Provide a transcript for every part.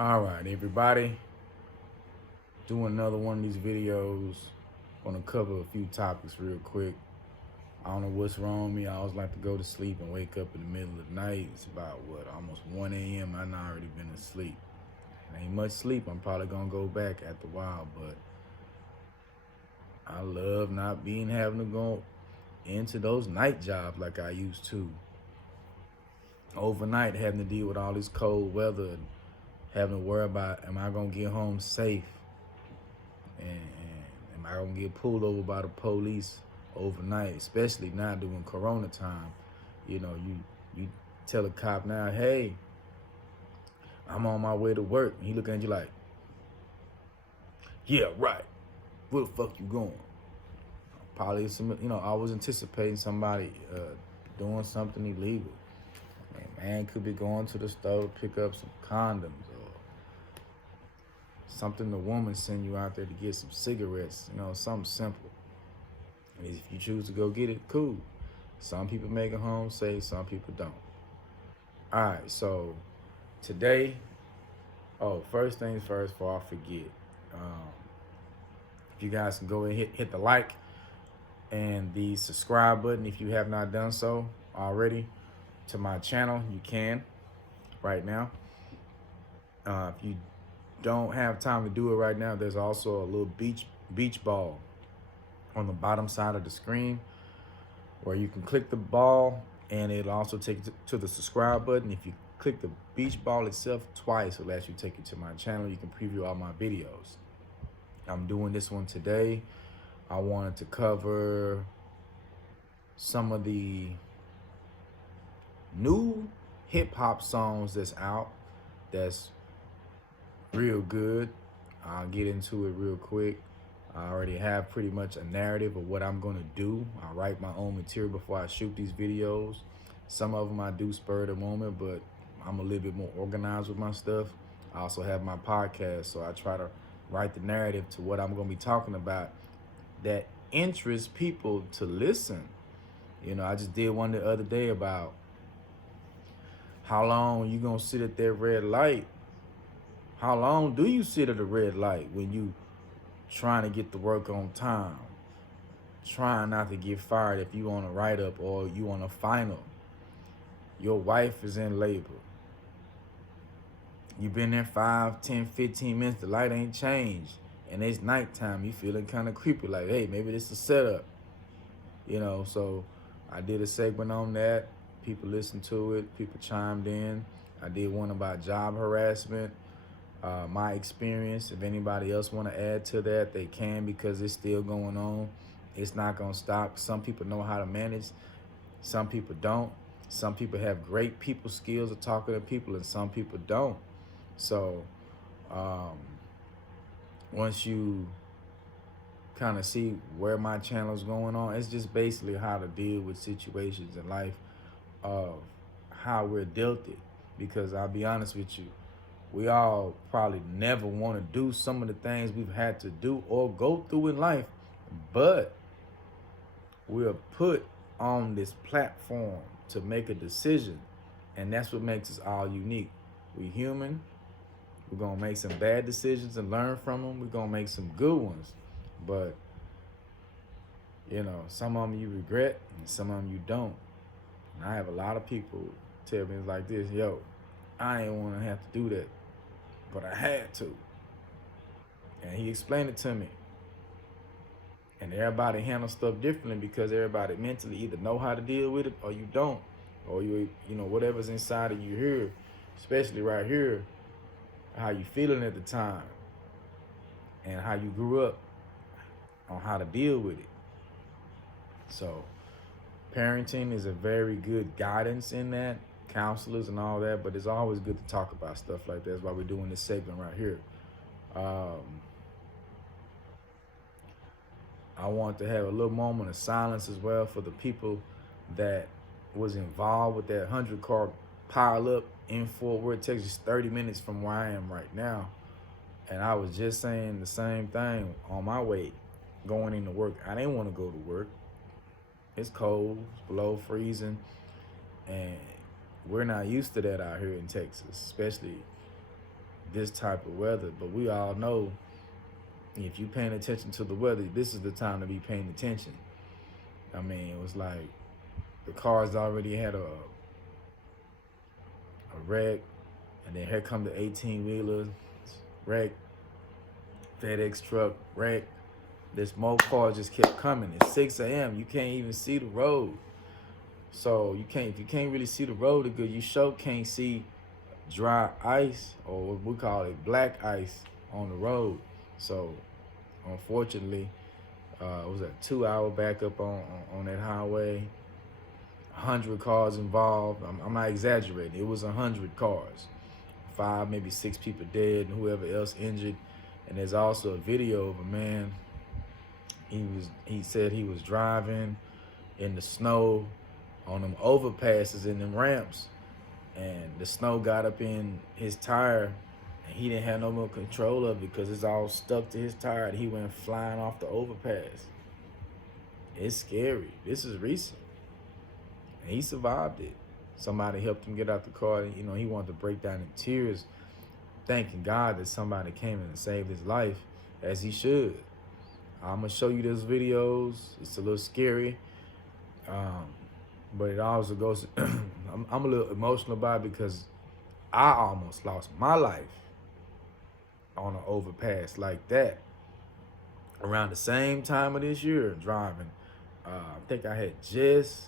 All right, everybody, doing another one of these videos. Gonna cover a few topics real quick. I don't know what's wrong with me. I always like to go to sleep and wake up in the middle of the night. It's about almost 1 a.m. I've already been asleep. It ain't much sleep. I'm probably gonna go back after a while, but I love not having to go into those night jobs like I used to. Overnight, having to deal with all this cold weather and having to worry about, am I gonna get home safe? And am I gonna get pulled over by the police overnight, especially now during Corona time? You know, you tell a cop now, hey, I'm on my way to work. And he looking at you like, yeah, right. Where the fuck you going? Probably I was anticipating somebody doing something illegal. Man could be going to the store to pick up some condoms or something the woman send you out there to get some cigarettes, something simple. And if you choose to go get it, cool. Some people make it home safe, some people don't. All right, so today, first things first, before I forget, if you guys can go and hit the like and the subscribe button if you have not done so already to my channel, you can right now. If you don't have time to do it right now, there's also a little beach ball on the bottom side of the screen where you can click the ball and it'll also take you to the subscribe button. If you click the beach ball itself twice, it'll actually take you to my channel. You can preview all my videos. I'm doing this one today. I wanted to cover some of the new hip hop songs that's out that's real good. I'll get into it real quick. I already have pretty much a narrative of what I'm gonna do. I write my own material before I shoot these videos. Some of them I do spur of the moment, but I'm a little bit more organized with my stuff. I also have my podcast, so I try to write the narrative to what I'm gonna be talking about that interests people to listen. I just did one the other day about how long you gonna sit at that red light. How long do you sit at a red light when you trying to get to work on time, trying not to get fired if you on a write-up or you on a final? Your wife is in labor. You've been there 5, 10, 15 minutes, the light ain't changed, and it's nighttime. You feeling kind of creepy, like, hey, maybe this is a setup. So I did a segment on that. People listened to it, people chimed in. I did one about job harassment, my experience. If anybody else want to add to that, they can, because it's still going on. It's not gonna stop. Some people know how to manage, some people don't. Some people have great people skills of talking to people, and some people don't. So once you kind of see where my channel is going on, it's just basically how to deal with situations in life, of how we're dealt it. Because I'll be honest with you, we all probably never want to do some of the things we've had to do or go through in life, but we're put on this platform to make a decision, and that's what makes us all unique. We human. We're gonna make some bad decisions and learn from them. We're gonna make some good ones, but some of them you regret and some of them you don't. And I have a lot of people tell me like this, yo, I ain't want to have to do that, but I had to. And he explained it to me. And everybody handles stuff differently, because everybody mentally either know how to deal with it or you don't. Or whatever's inside of you here, especially right here, how you feeling at the time and how you grew up on how to deal with it. So parenting is a very good guidance in that, counselors and all that, but it's always good to talk about stuff like that. That's why we're doing this segment right here. I want to have a little moment of silence as well for the people that was involved with that 100-car pileup in Fort Worth, Texas, 30 minutes from where I am right now. And I was just saying the same thing on my way going into work. I didn't want to go to work. It's cold, it's below freezing, and we're not used to that out here in Texas, especially this type of weather. But we all know if you paying attention to the weather, this is the time to be paying attention. I mean, it was like the cars already had a wreck, and then here come the 18-wheeler wreck, FedEx truck wreck. This more cars just kept coming. It's 6 a.m. You can't even see the road. So if you can't really see the road good, you sure can't see dry ice, or what we call it black ice, on the road. So unfortunately, it was a 2-hour backup on that highway. 100 cars involved. I'm not exaggerating. It was 100 cars. 5, maybe 6 people dead, and whoever else injured. And there's also a video of a man. He said he was driving in the snow on them overpasses and them ramps, and the snow got up in his tire, and he didn't have no more control of it because it's all stuck to his tire, and he went flying off the overpass. It's scary. This is recent. And he survived it. Somebody helped him get out the car. You know, he wanted to break down in tears, thanking God that somebody came in and saved his life, as he should. I'm gonna show you those videos. It's a little scary, but it also goes. I'm a little emotional about it because I almost lost my life on an overpass like that around the same time of this year driving. I think I had just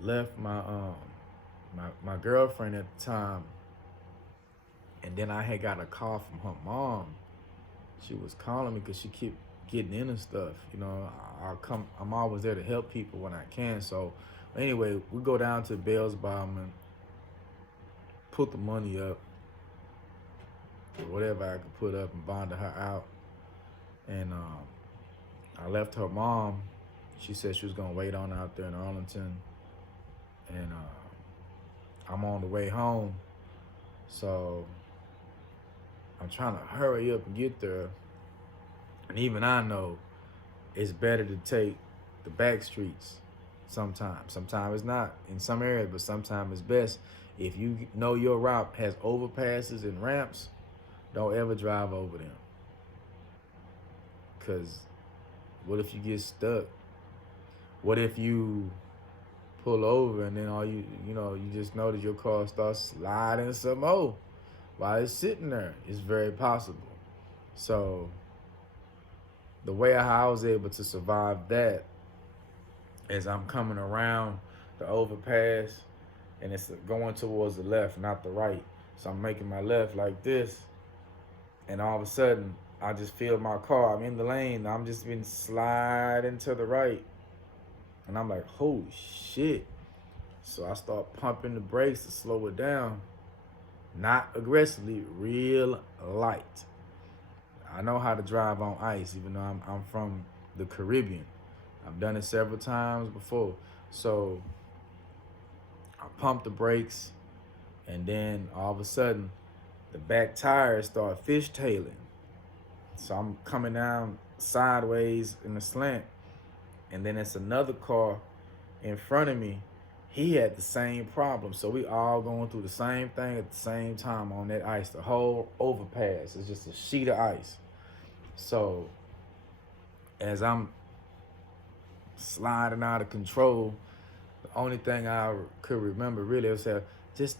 left my girlfriend at the time, and then I had got a call from her mom. She was calling me because she kept getting into stuff. You know, I'm always there to help people when I can. So anyway, we go down to Bell's Bottom, put the money up, or whatever I could put up, and bonded her out. And I left her mom. She said she was gonna wait on her out there in Arlington. And I'm on the way home. So I'm trying to hurry up and get there. And even I know it's better to take the back streets sometimes. Sometimes it's not in some areas, but sometimes it's best. If you know your route has overpasses and ramps, don't ever drive over them. Because what if you get stuck? What if you pull over and then you just notice your car starts sliding some more while it's sitting there? It's very possible. So the way how I was able to survive that is I'm coming around the overpass, and it's going towards the left, not the right. So I'm making my left like this, and all of a sudden I just feel my car. I'm in the lane. I'm just been sliding to the right, and I'm like, holy shit. So I start pumping the brakes to slow it down. Not aggressively, real light. I know how to drive on ice, even though I'm from the Caribbean. I've done it several times before. So I pump the brakes, and then all of a sudden, the back tires start fishtailing. So I'm coming down sideways in the slant, and then it's another car in front of me. He had the same problem. So we all going through the same thing at the same time on that ice. The whole overpass is just a sheet of ice. So as I'm sliding out of control, the only thing I could remember really was that just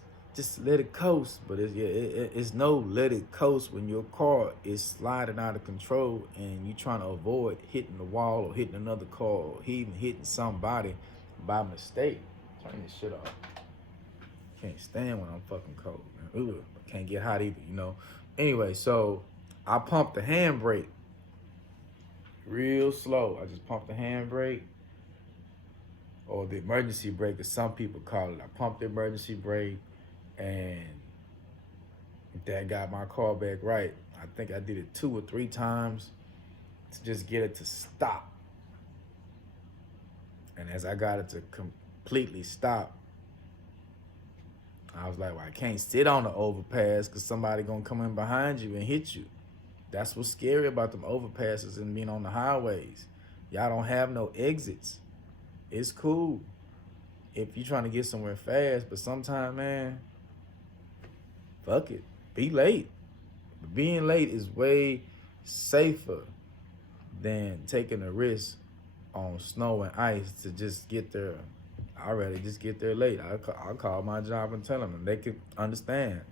let it coast. But it's no let it coast when your car is sliding out of control and you're trying to avoid hitting the wall or hitting another car or even hitting somebody by mistake. Turn this shit off. Can't stand when I'm fucking cold, man. Ooh, can't get hot either, you know. Anyway, so I pumped the handbrake real slow. I just pumped the handbrake, or the emergency brake, as some people call it. I pumped the emergency brake, and that got my car back right. I think I did it 2 or 3 times to just get it to stop. And as I got it to completely stop, I was like, well, I can't sit on the overpass because somebody gonna come in behind you and hit you. That's what's scary about them overpasses and being on the highways. Y'all don't have no exits. It's cool if you're trying to get somewhere fast, but sometimes, man, fuck it, be late. Being late is way safer than taking a risk on snow and ice to just get there. I'd rather just get there late. I'll call my job and tell them they could understand.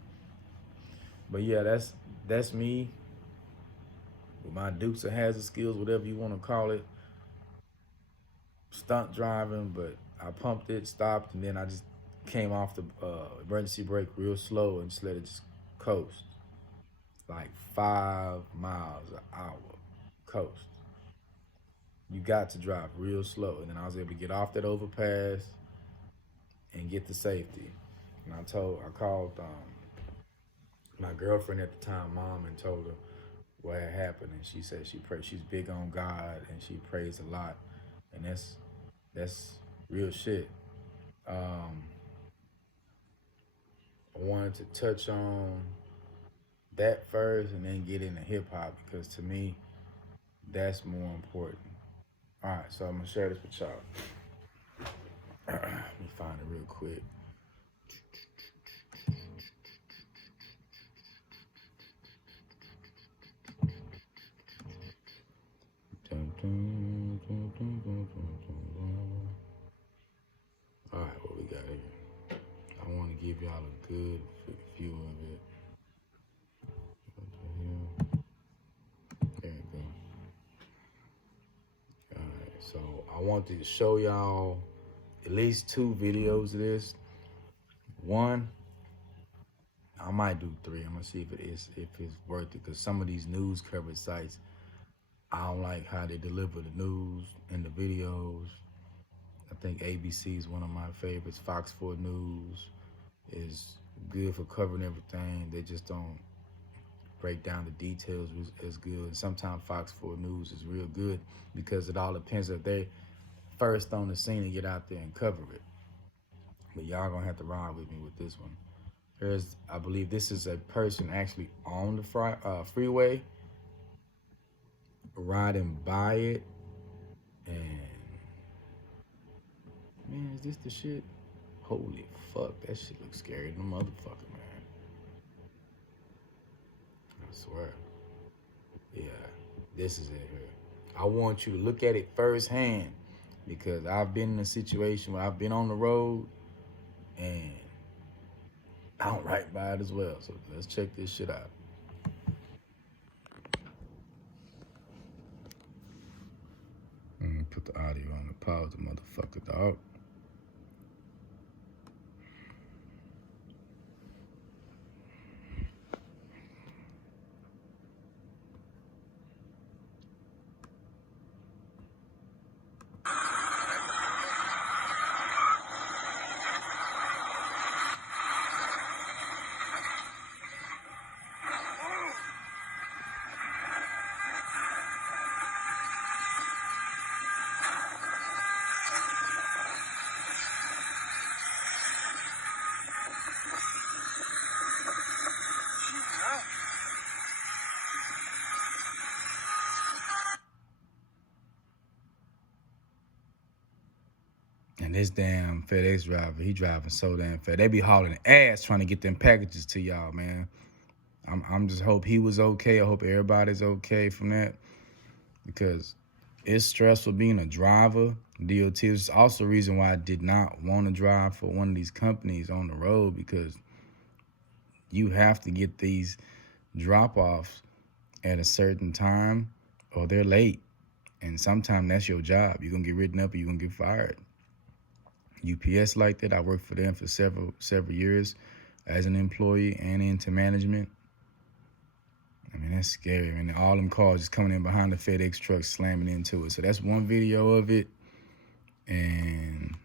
But yeah, that's me with my Dukes of Hazard skills, whatever you want to call it. Stunt driving, but I pumped it, stopped, and then I just came off the emergency brake real slow and just let it just coast. Like 5 miles an hour coast. You got to drive real slow. And then I was able to get off that overpass and get to safety. And I called my girlfriend at the time, mom, and told her what had happened. And she said she's big on God and she prays a lot. And that's real shit. I wanted to touch on that first and then get into hip hop because to me, that's more important. All right, so I'm gonna share this with y'all. Let me find it real quick. All right, what we got here? I want to give y'all a good view of it. There we go. All right, so I wanted to show y'all at least 2 videos of this. One, I might do 3. I'm gonna see if it's worth it because some of these news coverage sites, I don't like how they deliver the news and the videos. I think ABC is one of my favorites. Fox 4 News is good for covering everything. They just don't break down the details as good. And sometimes Fox 4 News is real good because it all depends if they first on the scene and get out there and cover it. But y'all gonna have to ride with me with this one. I believe this is a person actually on the freeway riding by it, and man, is this the shit? Holy fuck, that shit looks scary than a motherfucker, man. I swear. Yeah, this is it here. I want you to look at it firsthand because I've been in a situation where I've been on the road and I don't write by it as well. So let's check this shit out. Let me put the audio on the pause the motherfucker, dog. And this damn FedEx driver, he driving so damn fast. They be hauling ass trying to get them packages to y'all, man. I'm just hope he was okay. I hope everybody's okay from that because it's stressful being a driver. DOT is also the reason why I did not want to drive for one of these companies on the road because you have to get these drop-offs at a certain time or they're late. And sometimes that's your job. You're going to get written up or you're going to get fired. UPS like that. I worked for them for several years as an employee and into management. I mean, that's scary, man. All them cars just coming in behind the FedEx truck, slamming into it. So that's one video of it. And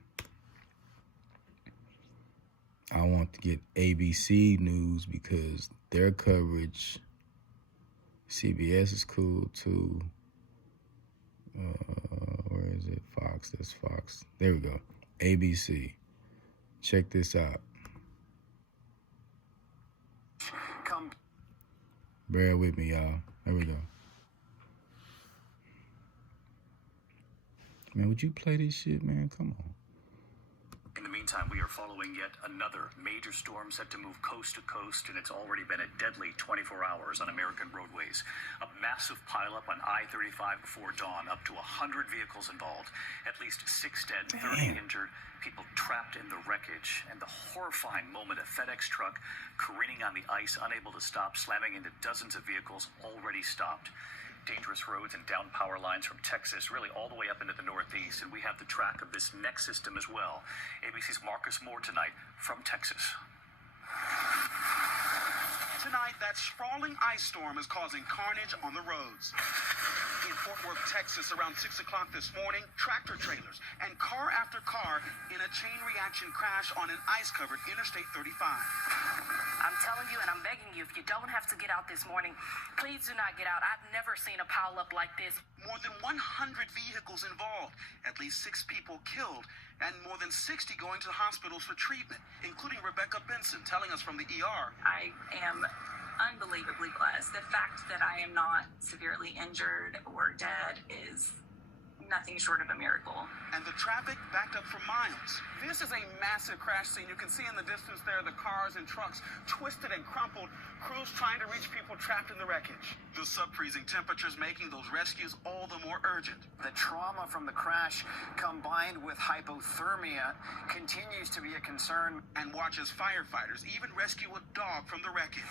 I want to get ABC News because their coverage, CBS is cool too. Where is it? Fox, that's Fox. There we go. ABC. Check this out. Bear with me, y'all. There we go. Man, would you play this shit, man? Come on. meantime, we are following yet another major storm set to move coast to coast, and it's already been a deadly 24 hours on American roadways. A massive pileup on I-35 before dawn, up to 100 vehicles involved, at least 6 dead, 30 injured, people trapped in the wreckage, and the horrifying moment, a FedEx truck careening on the ice, unable to stop, slamming into dozens of vehicles already stopped. Dangerous roads and down power lines from Texas, really all the way up into the Northeast. And we have the track of this next system as well. ABC's Marcus Moore tonight from Texas. Tonight, that sprawling ice storm is causing carnage on the roads. In Fort Worth, Texas, around 6 o'clock this morning, tractor trailers and car after car in a chain reaction crash on an ice-covered Interstate 35. I'm telling you and I'm begging you, if you don't have to get out this morning, please do not get out. I've never seen a pileup like this. More than 100 vehicles involved, at least 6 people killed, and more than 60 going to hospitals for treatment, including Rebecca Benson, telling us from the ER. I am unbelievably blessed. The fact that I am not severely injured or dead is nothing short of a miracle. And the traffic backed up for miles. This is a massive crash scene. You can see in the distance there the cars and trucks twisted and crumpled, crews trying to reach people trapped in the wreckage. The sub-freezing temperatures making those rescues all the more urgent. The trauma from the crash combined with hypothermia continues to be a concern. And watch as firefighters even rescue a dog from the wreckage.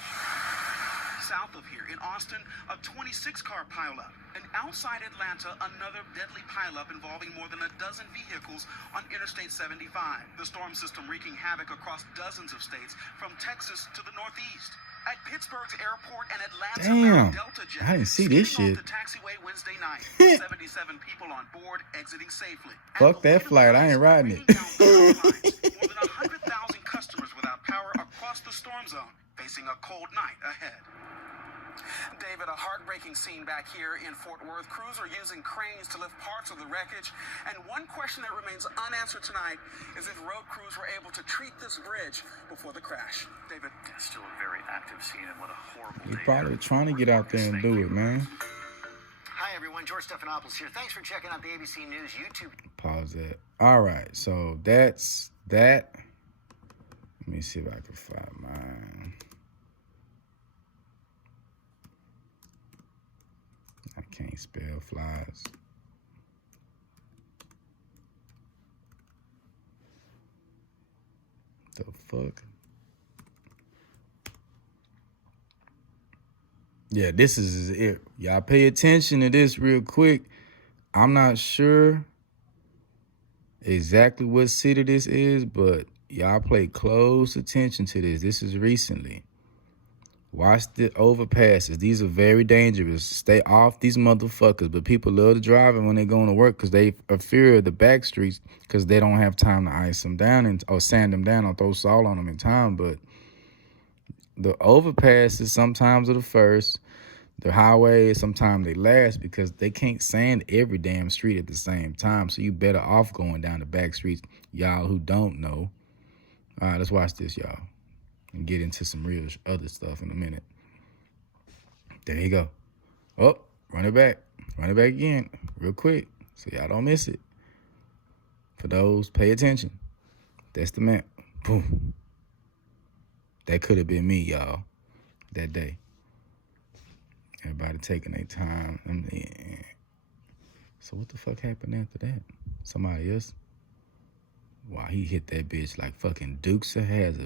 South of here, in Austin, a 26-car pileup. And outside Atlanta, another deadly pileup involving more than a dozen vehicles on Interstate 75. The storm system wreaking havoc across dozens of states, from Texas to the Northeast. At Pittsburgh's airport and Atlanta, Delta jet, I didn't see this shit. Off the taxiway Wednesday night. 77 people on board, exiting safely. Fuck that flight, I ain't riding it. More than 100,000 customers without power across the storm zone, facing a cold night ahead. David, a heartbreaking scene back here in Fort Worth. Crews are using cranes to lift parts of the wreckage. And one question that remains unanswered tonight is if road crews were able to treat this bridge before the crash. David. Still a very active scene, and what a horrible You're day. probably trying to get out there and do it, man. Hi, everyone. George Stephanopoulos here. Thanks for checking out the ABC News YouTube. Pause that. All right, so that's that. Let me see if I can find mine. I can't spell flies. The fuck? Yeah, this is it. Y'all pay attention to this real quick. I'm not sure exactly what city this is, but y'all pay close attention to this. This is recently. Watch the overpasses. These are very dangerous. Stay off these motherfuckers. But people love to drive when they're going to work because they are fear of the back streets because they don't have time to ice them down or sand them down or throw salt on them in time. But the overpasses sometimes are the first. The highways, sometimes they last because they can't sand every damn street at the same time. So you better off going down the back streets, y'all who don't know. All right, let's watch this, y'all. And get into some real other stuff in a minute. There you go. Oh, run it back. Run it back again real quick so y'all don't miss it. For those, pay attention. That's the map. Boom. That could have been me, y'all, that day. Everybody taking their time. So what the fuck happened after that? Somebody else? Wow, he hit that bitch like fucking Dukes of Hazzard.